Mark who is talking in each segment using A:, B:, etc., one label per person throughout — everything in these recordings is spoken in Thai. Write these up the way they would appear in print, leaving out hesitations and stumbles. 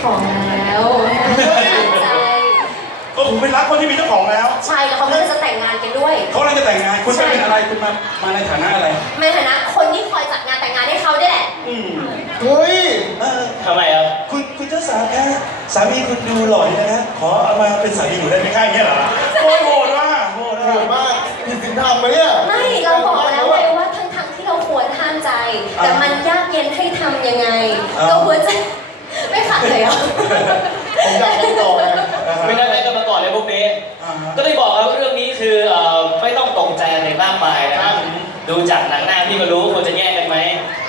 A: ของแล้วใจ
B: ก็ผมเป็นรักคนที่มีเจ้าของแล้ว
A: ใช่แล้วเขาก็จะแต่งงานกันด้วย
B: เขากำลังจะแต่งงานคุณเป็นอะไรคุณมาในฐานะอะไร
A: ในฐานะคนที่คอยจัดงานแต่งงานให้เขาได้แหละ
C: เฮ้ย
D: ทำไมครับ
B: คุณเจ้าสาวคะสามีคุณดูหล่อนะฮะขอเอามาเป็นสามีหนูได้ไหมคะอย่างเงี้ยเหรอโอ้ยโหดมากโหด
C: มากผิดศีลธรรมไหมเนี่ย
A: ไม่เราบอกแล้วไงว่าทั้งที่เราควรห้ามใจ แต่มันยากเย็นให้ทำยังไงก็หัวใจไม่ขาดเลยอ่ะ
C: ผมอยากให้ต่อ
D: ไม่ได้กันมาก่อนเลยพวกนี้ก็ได้บอกครับเรื่องนี้คือไม่ต้องตกใจอะไรมากมายนะครับดูจากหนังหน้าพี่ก็รู้ควรจะแยกกันไหม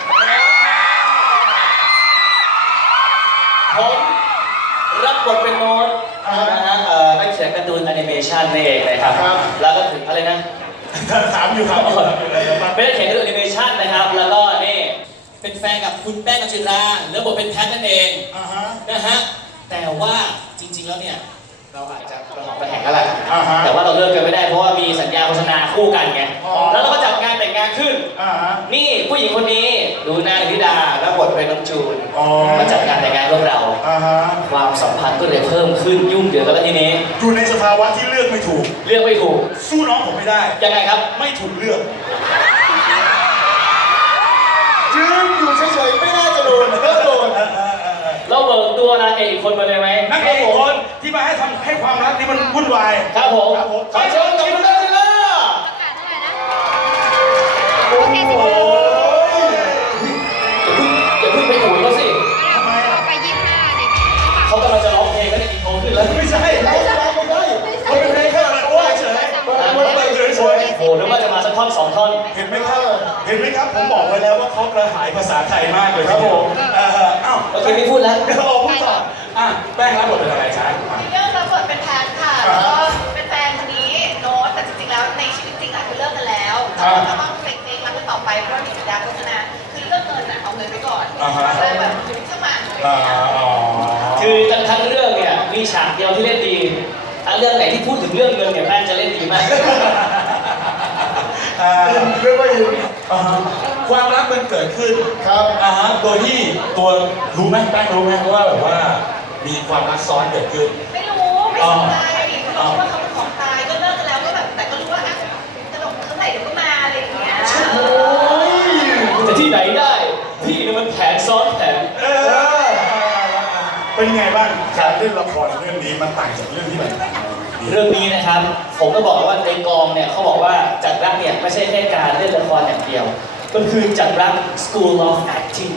D: ผมรับบทเป็นโน้ตนะฮะนักเขียนการ์ตูนแอนิเมชันนี่เองนะครับแล้วก็ถึงอะไรนะ
B: ถามอยู่ครับ
D: เป็นนักเขียนการ์ตูนแอนิเมชันนะครับแล้วก็นี่เป็นแฟนกับคุณแป้งกัญจิราแล้วบทเป็นแพทนั่นเองนะฮะแต่ว่าจริงๆแล้วเนี่ยเราอาจจะประหองประแหงกันแหละแต่ว่าเราเลิกกันไม่ได้เพราะว่ามีสัญญาโฆษณาคู่กันไงแล้วเราก็จัดงานแต่งงานขึ้นนี่ผู้หญิงคนนี้ดูหน้าธิดาแล้วบทเป็นน้องจูนมาจัดงานแต่งงานพวกเราความสัมพันธ์ก็เลยเพิ่มขึ้นยุ่งเหยิงกันแล้วทีนี้
B: อยู่ในสภาวะที่เลือกไม่ถูกสู้น้องผมไม่ได้
D: ยังไงครับ
B: ไม่ถูกเลือก
C: ยืนอยู่เฉยๆไม่น่าจะโดนก็โดน
D: เราเบิกตัวนางเอกอีกคนมาเลยไหม
B: นางเอกอีกคนที่มาให้ความรักที่มันวุ่นวาย
D: ครับผมขอเชิญกับคุณเต้ยล่ะ
B: โอ้โห
D: อย่าเพิ่งไปถูเขาสิ
B: ทำไมอ่ะ
D: เขากำลังจะร้องเพลงแล้วอินโทรขึ้นแล้ว
B: ไม่ใช่เขาเป็นเพลงแค่อะไรโอ้ยเฉย
D: โอ้นึกว่าจะมาสักท่อน2 ท่อน
B: เห็นไหมครับผมบอกไว้แล้วว่าเขากระหายภาษาไทยมากเลยครับผมอ้าว
D: โอเคไม่พูดแล้ว
B: พูดต่อแป้งรับบทเป็นอะไรช้า
E: เรื่องรับบทเป็นแพทค่ะแล้วก็เป็นแฟนคนนี้โน้ตแต่จริงๆแล้วในชีวิตจริงอ่ะคือเลิกกันแล้วแต่ว่าก็ต้องเป็นเพลงรักกันต่อไปเพราะว่ามีสัญญาโฆษณาคือเรื่องเงินอ่ะเอาเงินไปก่อนเลยแบบเชื่อมัน
D: คือทั้งเรื่องเนี่ยมีฉากเดียวที่เล่นดีถ้าเรื่องไหนที่พูดถึงเรื่องเงินเนี่ยแป้งจะเล่นดีมาก
C: เรื่องว่าอยู่
B: ความรักมันเกิดขึ้น
C: ครับ
B: โดยที่ตัวรู้ไหมแป้งรู้ไหมว่าแบบว่ามีความรักซ้อนเกิดขึ้น
E: ไม่รู้ไม่สนใจเราคิดว่าเขาเป็นของตายก็เลิกกันแล้วก็แบบแต่ก็รู้ว่าจะลงเท่าไหร่เดี๋ยวก็มาอะไรอย่างเงี้ย
D: แต่ที่ไหนได้พี่เนี่ยมันแผนซ้อนแผน
B: เป็นไงบ้างการเล่นละครเรื่องนี้มันต่างจากเรื่องที่ไหน
D: เรื่องนี้นะครับผมก็บอกว่าในกองเนี่ยเขาบอกว่าจัดรักเนี่ยไม่ใช่แค่การเล่นละครอย่างเดียวมันคือจัดรัก School of Acting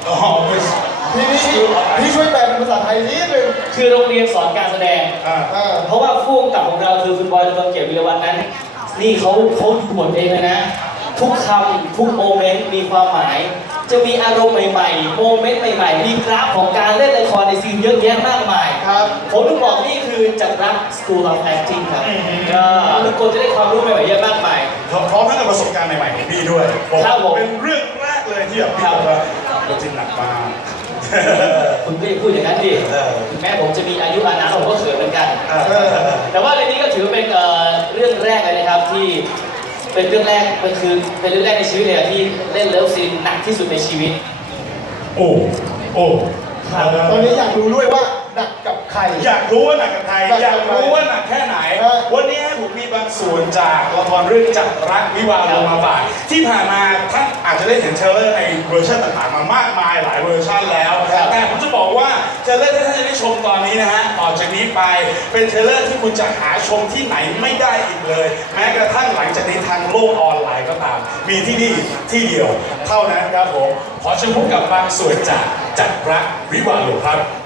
C: พี่ช่วยแปลเป็นภาษาไทยนิดนึง
D: คือโรงเรียนสอนการแสดงเพราะว่าผู้กำกับของเราคือคุณบอยเกียรติวิรวัฒน์นั้นนี่เขาดูบทเองเลยนะทุกคำทุกโมเมนต์มีความหมายจะมีอารมณ์ใหม่ๆโมเมนต์ใหม่ๆมีกราฟของการเล่นละครในซีนเยอะแยะมากมายผมต้องบอกนี่คือจัดรัก School of Acting ครับทุกคนจะได้ความรู้ใหม่ๆเยอะมากมาย
B: พร้อมทั้งกับประสบการณ์ใหม่ๆของพี่ด้วยเป็นเรื่องแรกเลยที่แบบพี่บอกว่าเราจริงหนักมาก
D: คุณไม่พูดอย่างนั้นดิแม้ผมจะมีอายุอานามผมก็เขินเหมือนกันแต่ว่าเรื่องนี้ก็ถือเป็นเรื่องแรกเลยนะครับที่เป็นเรื่องแรกเป็นเรื่องแรกในชีวิตเลยที่เล่นเลิฟซีนหนักที่สุดในชีวิต
B: โอ้
C: ตอนนี้อยากรู้ด้วยว่าหนักกับใคร
B: อยากรู้ว่าหนักกับใครอยากรู้ว่าหนักแค่ไหนวันนี้ผมมีบางส่วนจากละครเรื่องจักรักวิวาห์ลงมาฝากที่ผ่านมาท่านอาจจะได้เห็นเทรลเลอร์ในเวอร์ชันต่างๆมามากมายหลายเวอร์ชันแล้วแต่ผมจะบอกว่าเทรลเลอร์ที่ท่านจะได้ชมตอนนี้นะฮะต่อจากนี้ไปเป็นเทรลเลอร์ที่คุณจะหาชมที่ไหนไม่ได้อีกเลยแม้กระทั่งหลังจากนี้ทางโลกออนไลน์ก็ตามมีที่นี่ที่เดียวเท่านั้นครับผมขอเชิญพบกับบางส่วนจากจักรักวิวาห์ลงครับ